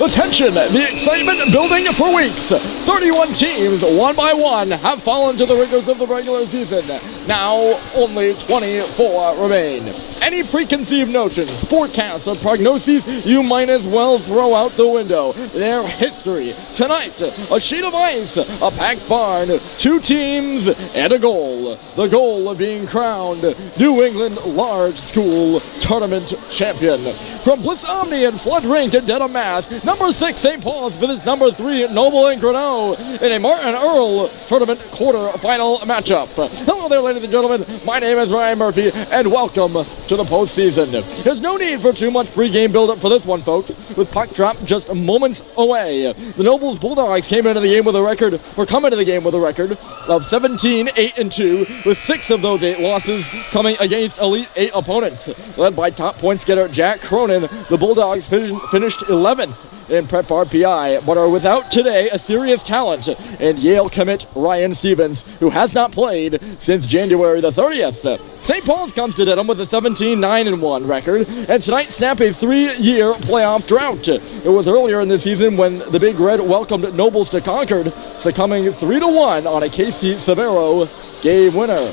The tension, the excitement building for weeks. 31 teams, one by one, have fallen to the rigors of the regular season. Now, only 24 remain. Any preconceived notions, forecasts, or prognoses, you might as well throw out the window. Their history. Tonight, a sheet of ice, a packed barn, 2 teams, and a goal. The goal of being crowned New England Large School Tournament Champion. From Bliss, Omni, and Flood Rink in Dedham, Mass, number 6 St. Paul's visits number 3 Noble in Greenough in a Martin Earl tournament quarterfinal matchup. Hello there, ladies and gentlemen. My name is Ryan Murphy, and welcome to the postseason. There's no need for too much pregame build-up for this one, folks, with puck drop just moments away. The Nobles Bulldogs came into the game with a record, or come into the game with a record of 17-8-2, with 6 of those 8 losses coming against Elite 8 opponents. Led by top points getter Jack Cronin, the Bulldogs finished 11th in Prep RPI, but are without today a serious talent and Yale commit Ryan Stevens, who has not played since January the 30th. St. Paul's comes to Dedham with a 17-9-1 record, and tonight snapped a 3-year playoff drought. It was earlier in the season when the Big Red welcomed Nobles to Concord, succumbing 3-1 on a Casey Severo game winner.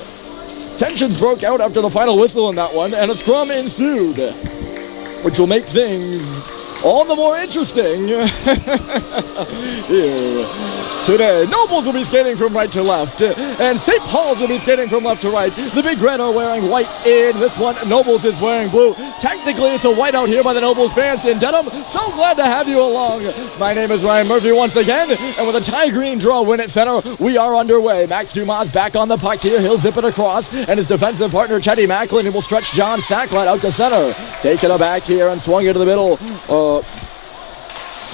Tensions broke out after the final whistle in that one, and a scrum ensued, which will make things all the more interesting here today. Nobles will be skating from right to left, and St. Paul's will be skating from left to right. The Big Red are wearing white in this one. Nobles is wearing blue. Technically, it's a whiteout here by the Nobles fans in Dedham. So glad to have you along. My name is Ryan Murphy once again, and with a tie green draw win at center, we are underway. Max Dumas back on the puck here. He'll zip it across, and his defensive partner, Chetty Macklin, will stretch John Sacklat out to center. Taking it back here and swung it to the middle.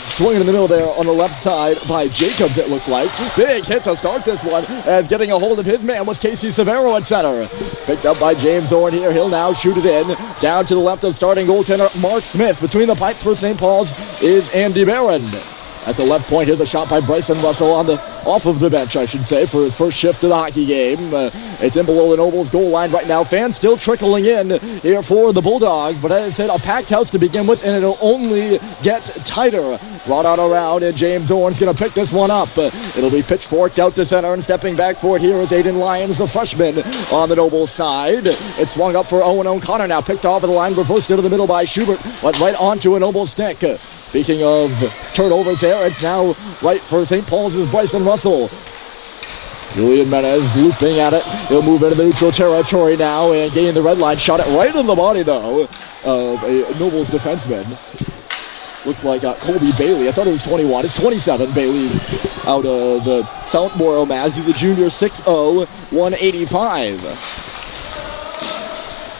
Swinging in the middle there on the left side by Jacobs, it looked like. Big hit to start this one, as getting a hold of his man was Casey Severo at center. Picked up by James Orn here. He'll now shoot it in. Down to the left of starting goaltender Mark Smith. Between the pipes for St. Paul's is Andy Barron. At the left point, here's a shot by Bryson Russell off of the bench, I should say, for his first shift of the hockey game. It's in below the Nobles goal line right now. Fans still trickling in here for the Bulldogs, but as I said, a packed house to begin with, and it'll only get tighter. Brought out around, and James Orn's going to pick this one up. It'll be pitchforked out to center, and stepping back for it here is Aiden Lyons, the freshman, on the Nobles side. It's swung up for Owen O'Connor now, picked off of the line, reversed into the middle by Schubert, but right onto a Nobles stick. Speaking of turnovers there, it's now right for St. Paul's is Bryson Russell. Julian Menez looping at it. He'll move into the neutral territory now and gain the red line. Shot it right in the body, though, of a Nobles defenseman. Looked like Colby Bailey. I thought it was 21. It's 27. Bailey out of the Southborough Mavs. He's a junior, 6'0", 185.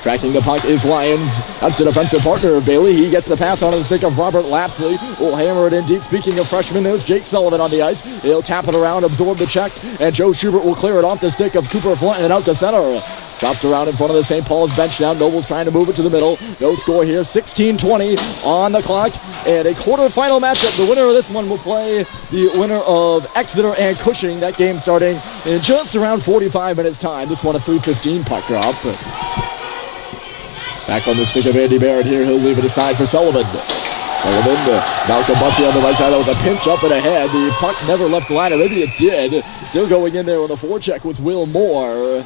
Tracking the puck is Lyons. That's the defensive partner of Bailey. He gets the pass onto the stick of Robert Lapsley. Will hammer it in deep. Speaking of freshmen, there's Jake Sullivan on the ice. He'll tap it around, absorb the check, and Joe Schubert will clear it off the stick of Cooper Flint and out to center. Dropped around in front of the St. Paul's bench now. Nobles trying to move it to the middle. No score here. 16-20 on the clock. And a quarterfinal matchup. The winner of this one will play the winner of Exeter and Cushing. That game starting in just around 45 minutes time. This one a 3:15 puck drop. Back on the stick of Andy Barrett here. He'll leave it aside for Sullivan. Malcolm Bussey on the right side. That was a pinch up and ahead. The puck never left the line, or maybe it did. Still going in there on the forecheck with Will Moore.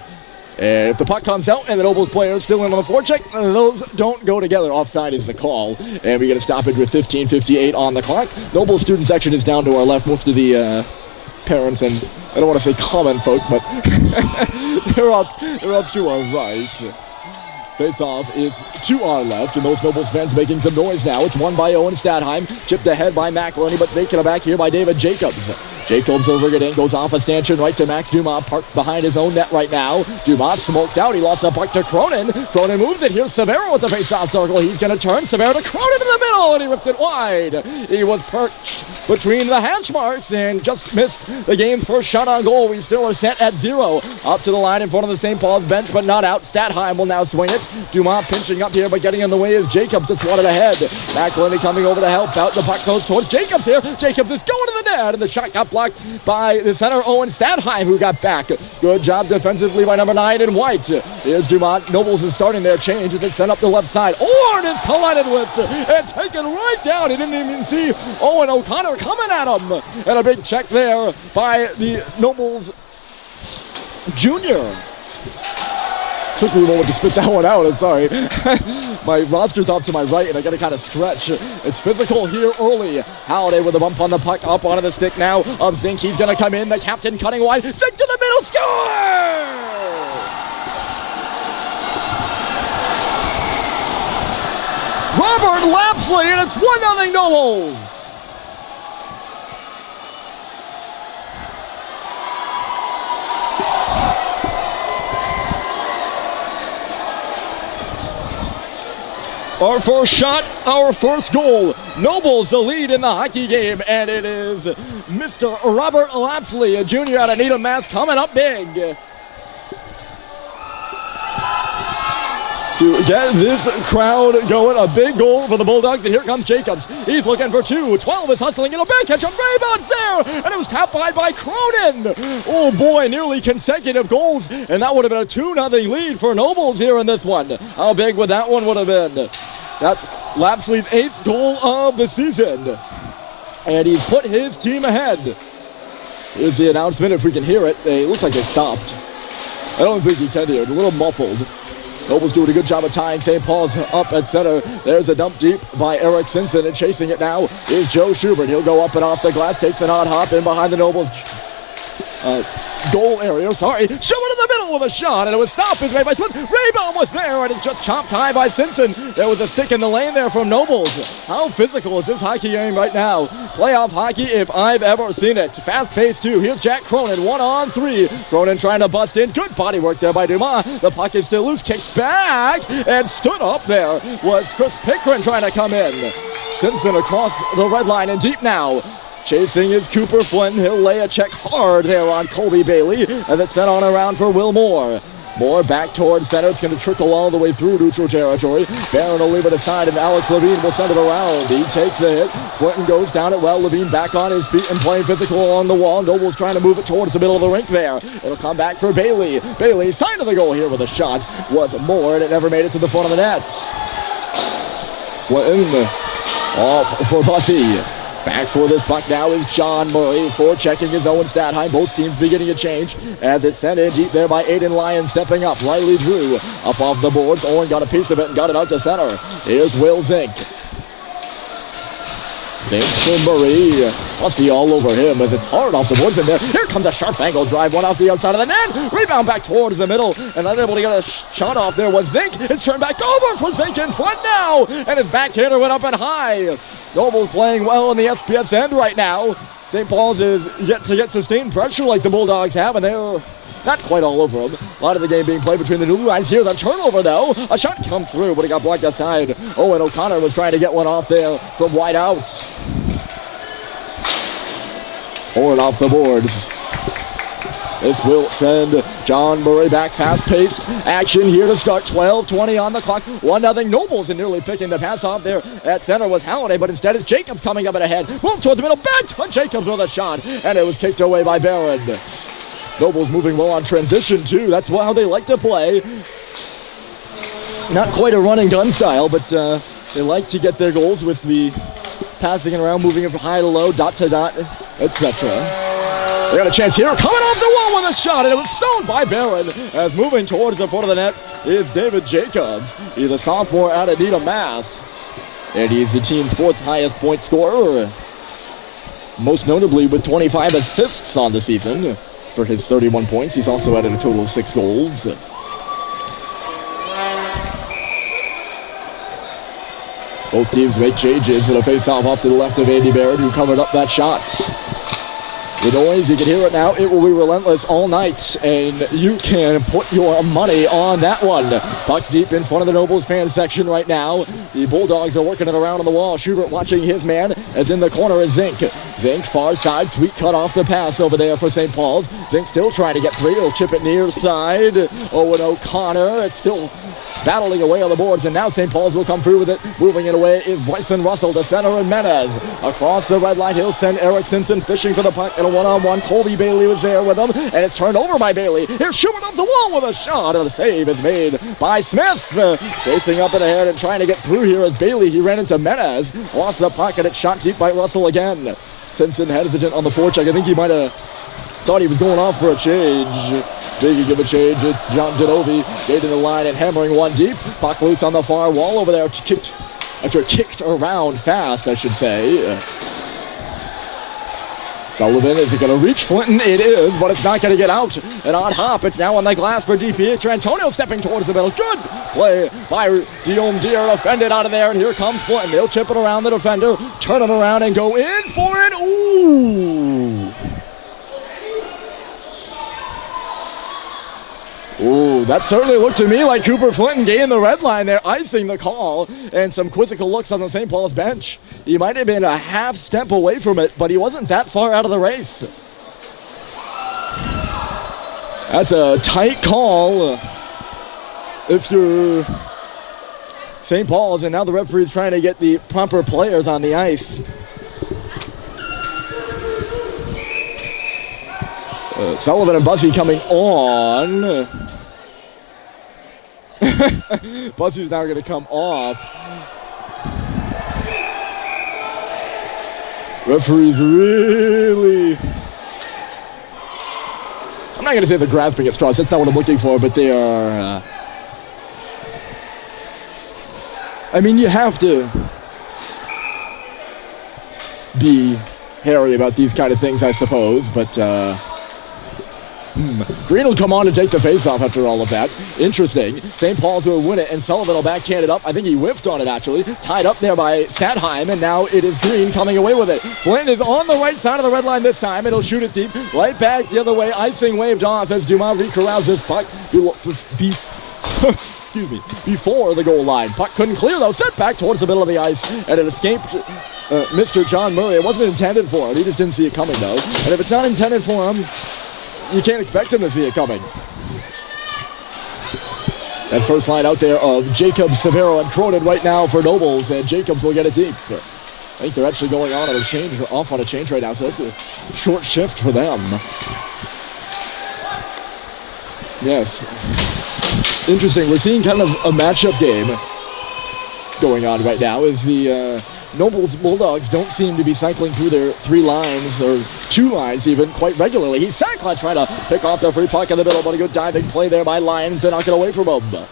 And if the puck comes out and the Nobles player is still in on the forecheck, those don't go together. Offside is the call. And we get a stoppage with 15:58 on the clock. Nobles student section is down to our left. Most of the parents and, I don't want to say common folk, but they're up to our right. Face-off is to our left, and those Nobles fans making some noise now. It's won by Owen Stadheim, chipped ahead by McElhenney, but making it back here by David Jacobs. Jacobs will rig it in, goes off a stanchion right to Max Dumas, parked behind his own net right now. Dumas smoked out, he lost the puck to Cronin. Cronin moves it, here's Severo at the face-off circle. He's going to turn, Severo to Cronin in the middle, and he ripped it wide. He was perched between the hash marks and just missed the game's first shot on goal. We still are set at 0. Up to the line in front of the St. Paul's bench, but not out. Stadheim will now swing it. Dumas pinching up here, but getting in the way is Jacobs. Just wanted ahead. McElhenney coming over to help out. The puck goes towards Jacobs here. Jacobs is going to the instead, and the shot got blocked by the center, Owen Stadheim, who got back. Good job defensively by number 9 in white. Here's Dumont. Nobles is starting their change as they sent up the left side. Orn is collided with and taken right down. He didn't even see Owen O'Connor coming at him. And a big check there by the Nobles junior. Took me a moment to spit that one out, I'm sorry. My roster's off to my right and I gotta kind of stretch. It's physical here early. Howdy with a bump on the puck, up onto the stick now of Zink. He's gonna come in, the captain cutting wide. Zink to the middle, score! Robert Lapsley, and it's 1-0 Nobles. Our first shot, our first goal. Nobles the lead in the hockey game, and it is Mr. Robert Lapsley, a junior out of Dedham, Mass, coming up big to get this crowd going. A big goal for the Bulldogs, and here comes Jacobs. He's looking for 2. 12 is hustling in a back catch, a rebound there, and it was tapped by Cronin. Oh boy, nearly consecutive goals, and that would have been a 2-0 lead for Nobles here in this one. How big would that one would have been? That's Lapsley's 8th goal of the season, and he's put his team ahead. Here's the announcement, if we can hear it. They look like they stopped. I don't think you can hear it, a little muffled. Nobles doing a good job of tying St. Paul's up at center. There's a dump deep by Eric Simpson, and chasing it now is Joe Schubert. He'll go up and off the glass, takes an odd hop in behind the Nobles goal area. Schubert in the middle with a shot, and it was stopped. It's made by Smith. Rebound was there, and it's just chopped high by Simpson. There was a stick in the lane there from Nobles. How physical is this hockey game right now? Playoff hockey if I've ever seen it. Fast-paced too. Here's Jack Cronin, 1-on-3. Cronin trying to bust in. Good body work there by Dumas. The puck is still loose. Kicked back and stood up there was Chris Pickren trying to come in. Simpson across the red line and deep now. Chasing is Cooper Flynn. He'll lay a check hard there on Colby Bailey, and it's sent on around for Will Moore. Moore back towards center. It's going to trickle all the way through neutral territory. Barron will leave it aside, and Alex Levine will send it around. He takes the hit. Flinton goes down it well. Levine back on his feet and playing physical on the wall. Nobles trying to move it towards the middle of the rink there. It'll come back for Bailey. Bailey, side of the goal here with a shot, was Moore, and it never made it to the front of the net. Flinton off for Bussey. Back for this puck now is John Murray, forechecking his Owen Stadheim. Both teams beginning a change as it's sent in deep there by Aiden Lyon, stepping up. Riley Drew up off the boards. Owen got a piece of it and got it out to center. Here's Will Zink. Zink for Murray. Bussey all over him as it's hard off the boards in there. Here comes a sharp angle drive, one off the outside of the net. Rebound back towards the middle, and unable to get a shot off there was Zink. It's turned back over for Zink in front now, and his backhander went up and high. Nobles playing well in the SPS end right now. St. Paul's is yet to get sustained pressure like the Bulldogs have, and they're not quite all over them. A lot of the game being played between the blue lines. Here's a turnover, though. A shot comes through, but it got blocked aside. Owen O'Connor was trying to get one off there from wide out. Owen off the boards. This will send John Murray back. Fast-paced action here to start. 12:20 on the clock. 1-0 Nobles, and nearly picking the pass off there at center was Halliday, but instead it's Jacobs coming up and ahead. Move towards the middle. Back to Jacobs with a shot, and it was kicked away by Barron. Nobles moving well on transition, too. That's how they like to play. Not quite a run and gun style, but they like to get their goals with the passing it around, moving it from high to low, dot to dot, etc. They got a chance here, coming off the wall with a shot, and it was stoned by Barron. As moving towards the front of the net is David Jacobs. He's a sophomore out of Dedham, Mass. And he's the team's 4th highest point scorer. Most notably with 25 assists on the season. For his 31 points, he's also added a total of 6 goals. Both teams make changes. It'll face off to the left of Andy Barrett, who covered up that shot. The noise, you can hear it now. It will be relentless all night, and you can put your money on that one. Puck deep in front of the Nobles fan section right now. The Bulldogs are working it around on the wall. Schubert watching his man, as in the corner is Zink. Zink far side, sweet cut off the pass over there for St. Paul's. Zink still trying to get 3. He'll chip it near side. Owen O'Connor, it's still battling away on the boards, and now St. Paul's will come through with it. Moving it away is Bryson Russell to center, and Menez across the red line. He'll send Eric Simpson fishing for the puck in a one-on-one. Colby Bailey was there with him, and it's turned over by Bailey. Here's Schubert off the wall with a shot, and a save is made by Smith. Facing up in the head and trying to get through here as Bailey. He ran into Menez, lost the puck, and it's shot deep by Russell again. Simpson hesitant on the forecheck. I think he might have thought he was going off for a change. Big give a change. It's John Genovi getting the line and hammering one deep. Puck loose on the far wall over there. Kicked around fast, I should say. Sullivan, is it going to reach Flinton? It is, but it's not going to get out. An odd hop. It's now on the glass for DPH. Antonio stepping towards the middle. Good play by Dion Deere. Defended out of there, and here comes Flinton. He'll chip it around the defender, turn him around, and go in for it. Ooh. Ooh, that certainly looked to me like Cooper Flinton gained the red line there, icing the call, and some quizzical looks on the St. Paul's bench. He might have been a half step away from it, but he wasn't that far out of the race. That's a tight call if you're St. Paul's, and now the referee's trying to get the proper players on the ice. Sullivan and Bussey coming on. Bussey's now going to come off. Referees really... I'm not going to say they're grasping at straws. That's not what I'm looking for, but they are... I mean, you have to be hairy about these kind of things, I suppose, but... Green will come on to take the face-off after all of that. Interesting. St. Paul's will win it, and Sullivan will backhand it up. I think he whiffed on it, actually. Tied up there by Stadheim, and now it is Green coming away with it. Flynn is on the right side of the red line this time, and he'll shoot it deep. Right back the other way. Icing waved off as Dumas recorrals this puck. Excuse me. Before the goal line. Puck couldn't clear, though. Set back towards the middle of the ice, and it escaped Mr. John Murray. It wasn't intended for him. He just didn't see it coming, though. And if it's not intended for him, you can't expect him to see it coming. That first line out there of Jacobs, Severo, and Cronin right now for Nobles, and Jacobs will get it deep. I think they're actually going on a change, off on a change right now, so that's a short shift for them. Yes. Interesting. We're seeing kind of a matchup game going on right now as the Nobles Bulldogs don't seem to be cycling through their three lines, or two lines even, quite regularly. He's Sackler trying to pick off the free puck in the middle, but a good diving play there by Lyons to knock it away from him.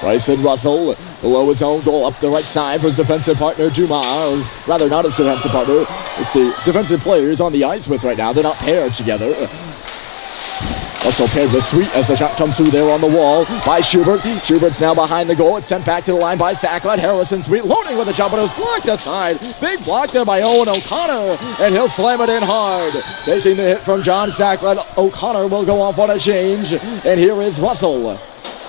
Bryson Russell below his own goal up the right side for his defensive partner Dumas, or rather not his defensive partner. It's the defensive player he's on the ice with right now. They're not paired together. Also paired with Sweet as the shot comes through there on the wall by Schubert. Schubert's now behind the goal. It's sent back to the line by Sackler. Harrison Sweet loading with a shot, but it was blocked aside. Big block there by Owen O'Connor, and he'll slam it in hard. Taking the hit from John Sackler. O'Connor will go off on a change, and here is Russell.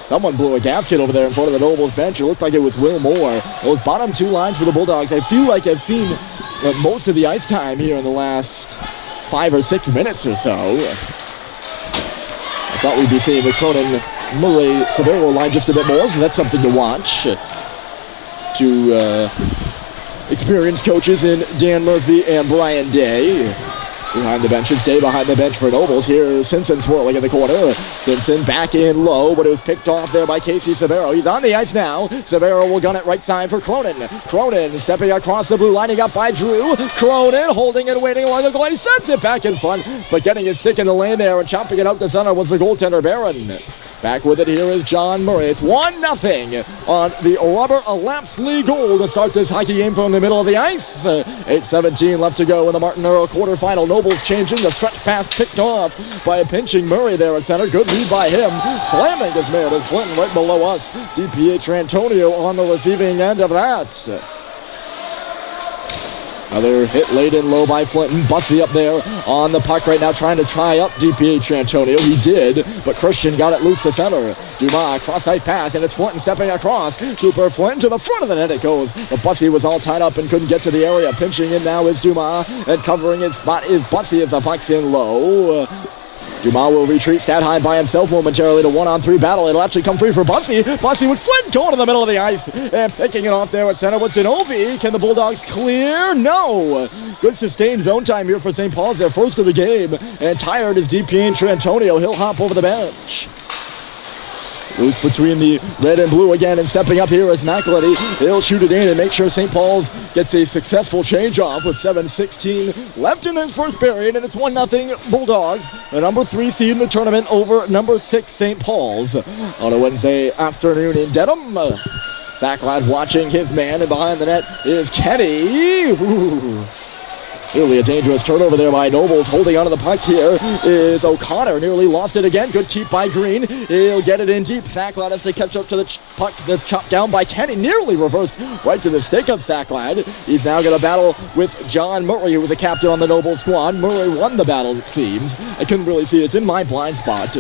Someone blew a gasket over there in front of the Nobles bench. It looked like it was Will Moore. Those bottom two lines for the Bulldogs, I feel like I've seen most of the ice time here in the last 5 or 6 minutes or so. I thought we'd be seeing the Cronin Murray Severo line just a bit more, so that's something to watch. To experienced coaches in Dan Murphy and Brian Day. Behind the benches, Day behind the bench for Nobles. Here's Simpson swirling in the corner. Simpson back in low, but it was picked off there by Casey Severo. He's on the ice now. Severo will gun it right side for Cronin. Cronin stepping across the blue, lining up by Drew. Cronin holding and waiting along the goal. He sends it back in front, but getting his stick in the lane there and chopping it out to center was the goaltender Barron. Back with it here is John Murray. It's 1-0 on the Robert Lapsley goal to start this hockey game from the middle of the ice. 8:17 left to go in the Martin Earl quarterfinal. Nobles changing. The stretch pass picked off by pinching Murray there at center. Good lead by him. Slamming his man is Flinton right below us. DPH Antonio on the receiving end of that. Another hit laid in low by Flinton. Bussey up there on the puck right now trying to try up DPH Antonio. He did, but Christian got it loose to center. Dumas cross-ice pass, and it's Flinton stepping across. Cooper Flinton to the front of the net it goes. But Bussey was all tied up and couldn't get to the area. Pinching in now is Dumas, and covering his spot is Bussey as the puck's in low. Dumas will retreat stat high by himself momentarily to 1-on-3 battle. It'll actually come free for Bussy. Bussy with Flint going to the middle of the ice. And picking it off there at center was Genovi. Can the Bulldogs clear? No. Good sustained zone time here for St. Paul's. Their first of the game. And tired is DP and Trantonio. He'll hop over the bench. Loose between the red and blue again, and stepping up here is McElhenney. He'll shoot it in and make sure St. Paul's gets a successful change-off with 7:16 left in this first period, and it's 1-0 Bulldogs, the number 3 seed in the tournament over number 6 St. Paul's on a Wednesday afternoon in Dedham. Zach Ladd watching his man, and behind the net is Kenny. Ooh. Nearly a dangerous turnover there by Nobles. Holding onto the puck here is O'Connor. Nearly lost it again. Good keep by Green. He'll get it in deep. Sacklad has to catch up to the puck that's chopped down by Kenny. Nearly reversed right to the stick of Sacklad. He's now going to battle with John Murray, who was a captain on the Nobles squad. Murray won the battle, it seems. I couldn't really see it. It's in my blind spot.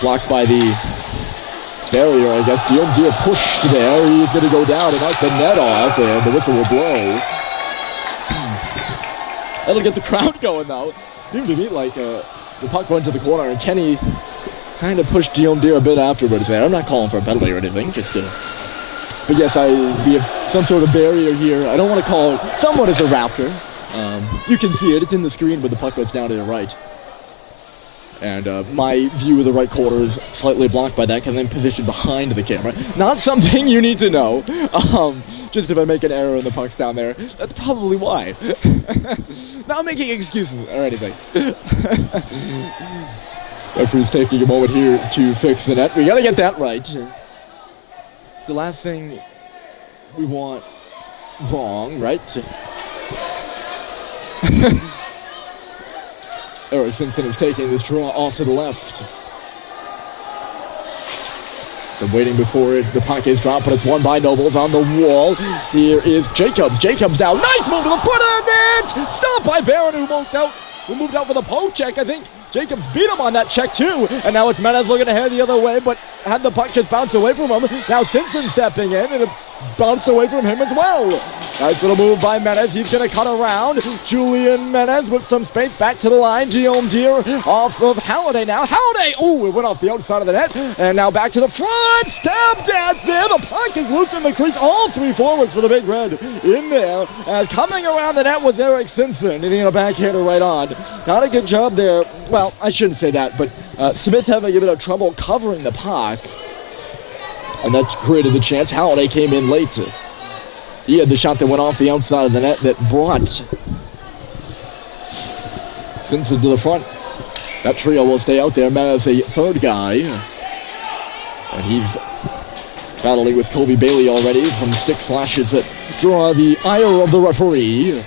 Blocked by the barrier, I guess. Deer pushed there. He's going to go down and knock the net off, and the whistle will blow. That'll get the crowd going, though. Seemed to me like the puck went to the corner, and Kenny kind of pushed Guillaume Deer a bit afterwards there. I'm not calling for a penalty or anything, just but yes, we have some sort of barrier here. I don't want to call it somewhat as a rafter. You can see it. It's in the screen, but the puck goes down to the right. And my view of the right corner is slightly blocked by that because I'm positioned behind the camera. Not something you need to know. Just if I make an error and the puck's down there, that's probably why. Not making excuses or anything. Referee's taking a moment here to fix the net. We got to get that right. It's the last thing we want wrong, right? Eric Simpson is taking this draw off to the left. So waiting before the puck is dropped, but it's won by Nobles on the wall. Here is Jacobs. Jacobs down. Nice move to the front of the net. Stop by Barron, who moved out for the poke check. I think Jacobs beat him on that check too. And now it's Menez looking ahead the other way, but had the puck just bounce away from him. Now Simpson stepping in, and it bounced away from him as well. Nice little move by Menez. He's going to cut around. Julian Menez with some space back to the line. Guillaume Deer off of Halliday now. Halliday! Oh, it went off the outside of the net. And now back to the front. Stabbed at there. The puck is loose in the crease. All 3 forwards for the Big Red in there. As coming around the net was Eric Simpson. Hitting a backhander right on. Not a good job there. Well, I shouldn't say that, but Smith having a bit of trouble covering the puck. And that created the chance. Halliday came in late. He had the shot that went off the outside of the net that brought Simpson to the front. That trio will stay out there. Matt is a third guy. And he's battling with Kobe Bailey already from stick slashes that draw the ire of the referee.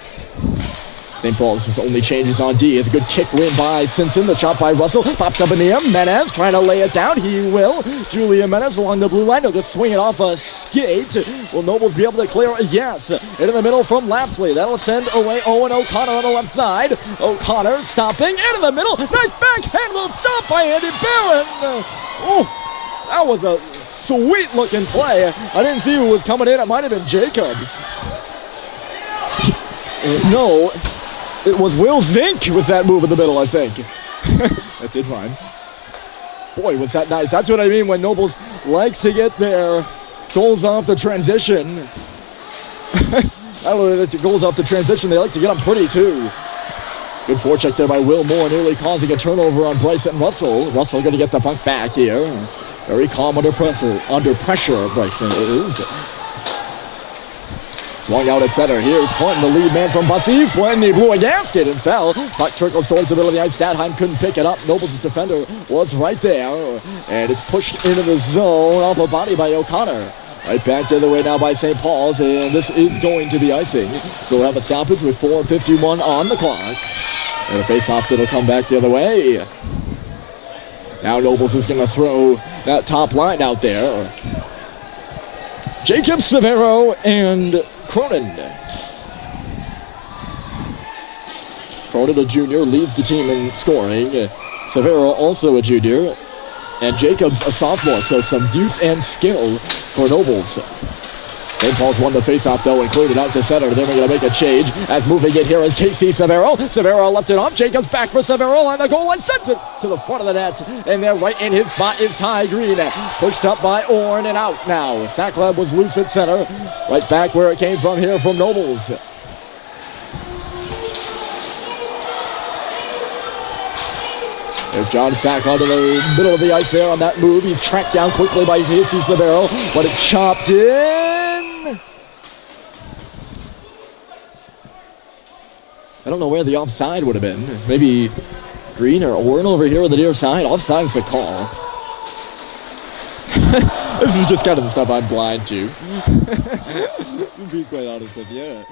St. Paul's only changes on D. It's a good kick win by Simpson. The shot by Russell. Pops up in the air. Menez trying to lay it down. He will. Julian Menez along the blue line. He'll just swing it off a skate. Will Nobles be able to clear? Yes. Into the middle from Lapsley. That'll send away Owen O'Connor on the left side. O'Connor stopping. Into the middle. Nice backhand move. Stop by Andy Barron. Oh, that was a sweet looking play. I didn't see who was coming in. It might have been Jacobs. No. It was Will Zink with that move in the middle, I think. That did fine. Boy, was that nice. That's what I mean when Nobles likes to get their goals off the transition. I don't know that the goals off the transition, they like to get them pretty, too. Good forecheck there by Will Moore, nearly causing a turnover on Bryson Russell. Russell going to get the puck back here. Very calm under pressure, Bryson is. Swung out at center. Here's Flynn, the lead man from Bussy. Flynn, he blew a gasket and fell. Puck trickles towards the middle of the ice. Statheim couldn't pick it up. Nobles' defender was right there. And it's pushed into the zone off a body by O'Connor. Right back the other way now by St. Paul's. And this is going to be icing. So we'll have a stoppage with 4:51 on the clock. And a face-off that'll come back the other way. Now Nobles is going to throw that top line out there. Jacob Severo and Cronin. Cronin, a junior, leads the team in scoring. Severo, also a junior. And Jacobs, a sophomore, so some youth and skill for Nobles. St. Paul's won the faceoff though and cleared it out to center. Then we're going to make a change as moving it here is Casey Severo. Severo left it off. Jacobs back for Severo on the goal line. Sends it to the front of the net. And there right in his spot is Ty Green. Pushed up by Orn and out now. Sacklab was loose at center. Right back where it came from here from Nobles. There's John Sack onto the middle of the ice there on that move. He's tracked down quickly by Casey Severo, but it's chopped in. I don't know where the offside would have been. Maybe Green or Orn over here on the near side. Offside's the call. This is just kind of the stuff I'm blind to. To be quite honest with you.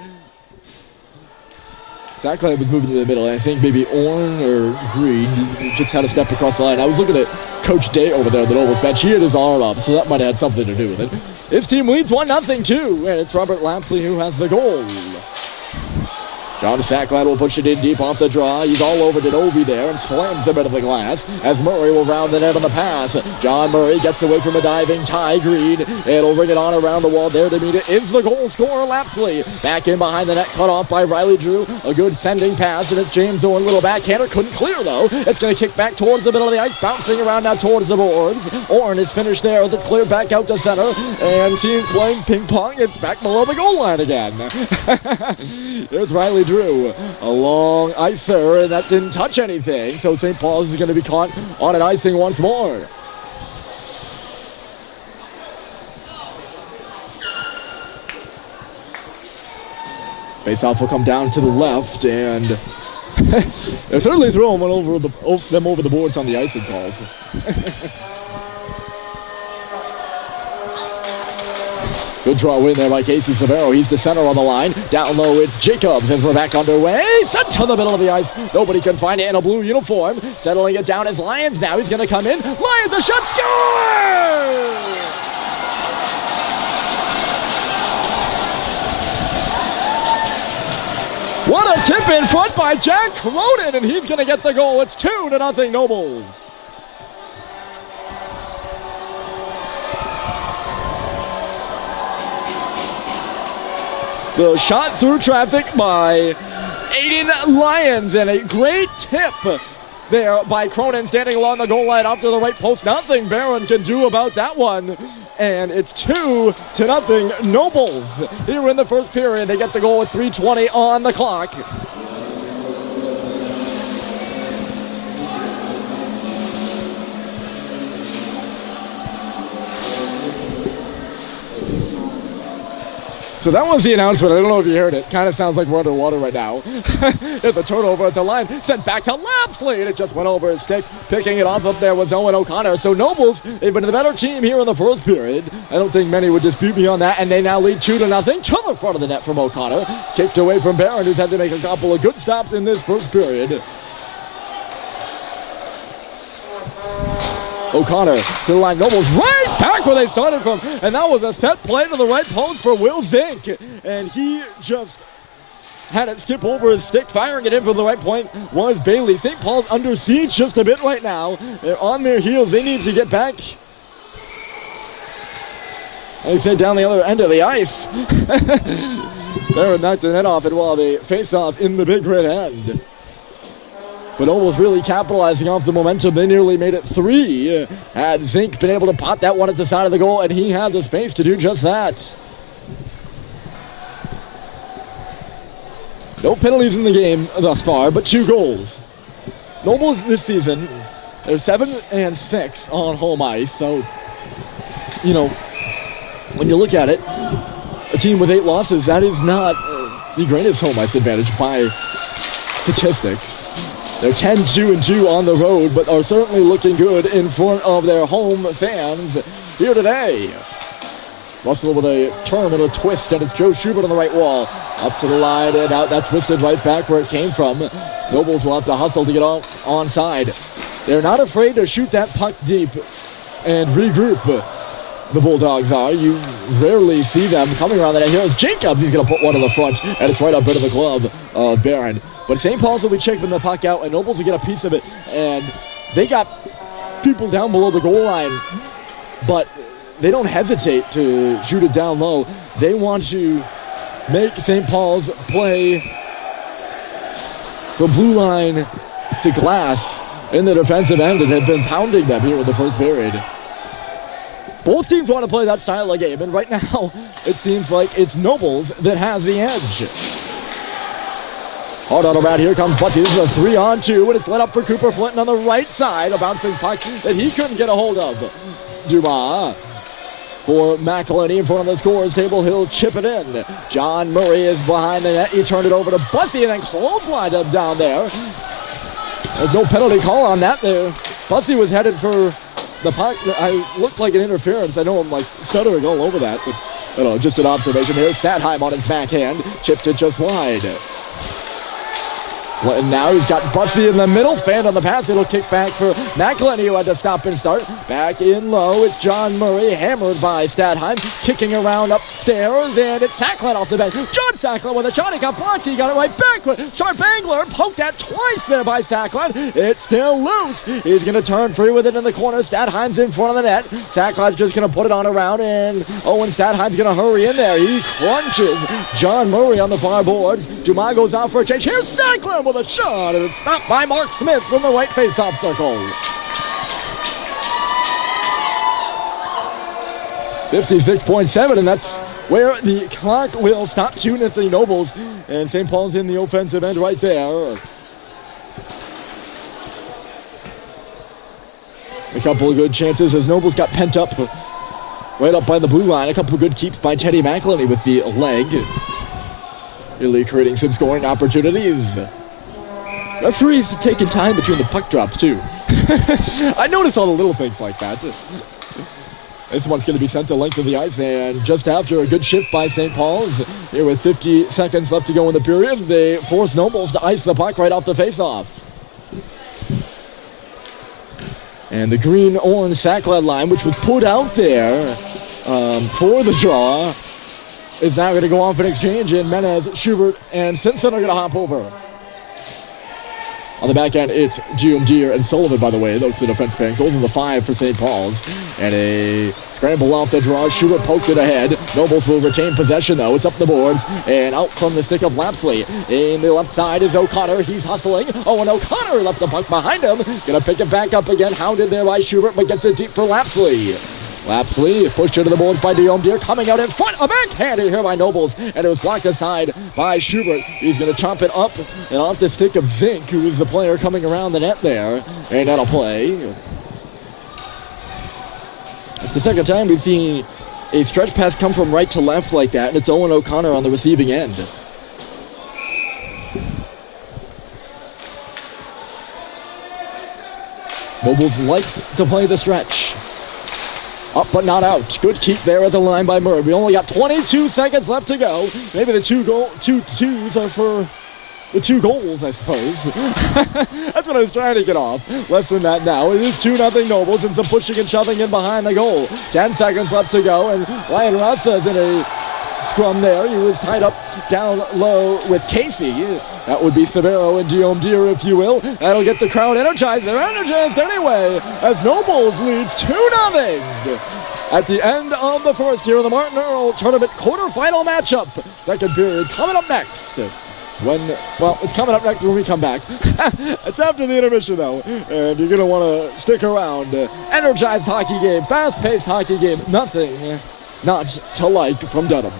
Sacklab was moving to the middle. I think maybe Orn or Green just had a step across the line. I was looking at Coach Day over there on the Nobles bench. He had his arm up, so that might have had something to do with it. His team leads 1-0 too, and it's Robert Lapsley who has the goal. John Sacklad will push it in deep off the draw. He's all over Denovi there and slams him into the glass as Murray will round the net on the pass. John Murray gets away from a diving Ty Green. It'll ring it on around the wall there to meet it. Is the goal scorer Lapsley. Back in behind the net, cut off by Riley Drew. A good sending pass, and it's James Orn. Little backhander, couldn't clear though. It's going to kick back towards the middle of the ice, bouncing around now towards the boards. Orn is finished there as it's cleared back out to center. And team playing ping pong and back below the goal line again. There's Riley Drew. A long icer, and that didn't touch anything. So St. Paul's is going to be caught on an icing once more. Face-off will come down to the left, and they're certainly throwing one over the boards on the icing calls. Good draw in there by Casey Severo. He's the center on the line. Down low, it's Jacobs as we're back underway. Sent to the middle of the ice. Nobody can find it in a blue uniform. Settling it down is Lyons now. He's going to come in. Lyons, a shot, score! What a tip in front by Jack Cronin, and he's going to get the goal. It's 2-0 Nobles. The shot through traffic by Aiden Lyons, and a great tip there by Cronin standing along the goal line off to the right post. Nothing Barron can do about that one. And it's 2-0 Nobles. Here in the first period, they get the goal with 3:20 on the clock. So that was the announcement. I don't know if you heard it. Kind of sounds like we're underwater right now. There's a turnover at the line. Sent back to Lapsley, and it just went over his stick. Picking it off up there was Owen O'Connor. So Nobles, they've been the better team here in the first period. I don't think many would dispute me on that. And they now lead 2-0 to the front of the net from O'Connor. Kicked away from Barron, who's had to make a couple of good stops in this first period. O'Connor to the line. Nobles right back where they started from. And that was a set play to the right post for Will Zink. And he just had it skip over his stick. Firing it in from the right point was Bailey. St. Paul's under siege just a bit right now. They're on their heels. They need to get back. They say down the other end of the ice. Barron knocked the net off, and while they face off in the big red end. But Nobles really capitalizing off the momentum. They nearly made it 3. Had Zink been able to pot that one at the side of the goal, and he had the space to do just that. No penalties in the game thus far, but 2 goals. Nobles this season, they're 7-6 on home ice. So, you know, when you look at it, a team with 8 losses, that is not the greatest home ice advantage by statistics. They're 10-2-2 on the road, but are certainly looking good in front of their home fans here today. Russell with a turn and a twist, and it's Joe Schubert on the right wall. Up to the line and out. That's twisted right back where it came from. Nobles will have to hustle to get onside. They're not afraid to shoot that puck deep and regroup. The Bulldogs are. You rarely see them coming around the net. Here's Jacobs. He's going to put one in the front, and it's right up into the glove of Barron. But St. Paul's will be chipping the puck out, and Nobles will get a piece of it. And they got people down below the goal line, but they don't hesitate to shoot it down low. They want to make St. Paul's play from blue line to glass in the defensive end and have been pounding them here in the first period. Both teams want to play that style of game, and right now it seems like it's Nobles that has the edge. Hard on around, here comes Bussy. This is a 3-on-2, and it's let up for Cooper Flinton on the right side. A bouncing puck that he couldn't get a hold of. Dumas for McElhinney in front of the scorers table. He'll chip it in. John Murray is behind the net. He turned it over to Bussy and then clotheslined him down there. There's no penalty call on that there. Bussy was headed for the puck. I looked like an interference. I know I'm like stuttering all over that, but I don't know, just an observation here. Statheim on his backhand, chipped it just wide. And now he's got Bussy in the middle, fanned on the pass. It'll kick back for McElhinney, who had to stop and start. Back in low, it's John Murray, hammered by Statheim, kicking around upstairs, and it's Sacklin off the bench. John Sacklin with a shot, he got blocked, he got it right back. Sharp angler, poked at twice there by Sacklin. It's still loose. He's going to turn free with it in the corner. Statheim's in front of the net. Sacklin's just going to put it on around, and Owen Statheim's going to hurry in there. He crunches John Murray on the far boards. Dumas goes out for a change. Here's Sacklin with a shot, and it's stopped by Mark Smith from the right face-off circle. 56.7, and that's where the clock will stop. 2-0 Nobles, and St. Paul's in the offensive end right there. A couple of good chances as Nobles got pent up right up by the blue line. A couple of good keeps by Teddy McElhinney with the leg, really creating some scoring opportunities. Referees taking time between the puck drops, too. I notice all the little things like that. This one's going to be sent the length of the ice, and just after a good shift by St. Paul's, here with 50 seconds left to go in the period, they force Nobles to ice the puck right off the face-off. And the green-orange Sacklad line, which was put out there for the draw, is now going to go off an exchange, and Menez, Schubert, and Simpson are going to hop over. On the back end, it's Deer and Sullivan, by the way. Those are the defense pairings. Those are the 5 for St. Paul's. And a scramble off the draw. Schubert poked it ahead. Nobles will retain possession, though. It's up the boards. And out from the stick of Lapsley. In the left side is O'Connor. He's hustling. Oh, and O'Connor left the puck behind him. Gonna pick it back up again. Hounded there by Schubert, but gets it deep for Lapsley. Lapsley pushed into the boards by Deer, coming out in front, a backhander here by Nobles, and it was blocked aside by Schubert. He's going to chomp it up and off the stick of Zink, who is the player coming around the net there, and that'll play. It's the second time we've seen a stretch pass come from right to left like that, and it's Owen O'Connor on the receiving end. Nobles likes to play the stretch. Up but not out. Good keep there at the line by Murray. We only got 22 seconds left to go. Maybe the two twos are for the 2 goals, I suppose. That's what I was trying to get off. Less than that now. It is 2-0 Nobles and some pushing and shoving in behind the goal. 10 seconds left to go, and Ryan Rasa is in a scrum there. He was tied up down low with Casey. That would be Severo and Deer, if you will. That'll get the crowd energized. They're energized anyway, as Nobles leads 2-0 at the end of the first here in the Martin Earl Tournament quarterfinal matchup. Second period coming up next. It's coming up next when we come back. It's after the intermission, though, and you're going to want to stick around. Energized hockey game, fast-paced hockey game, nothing not to like from Dedham.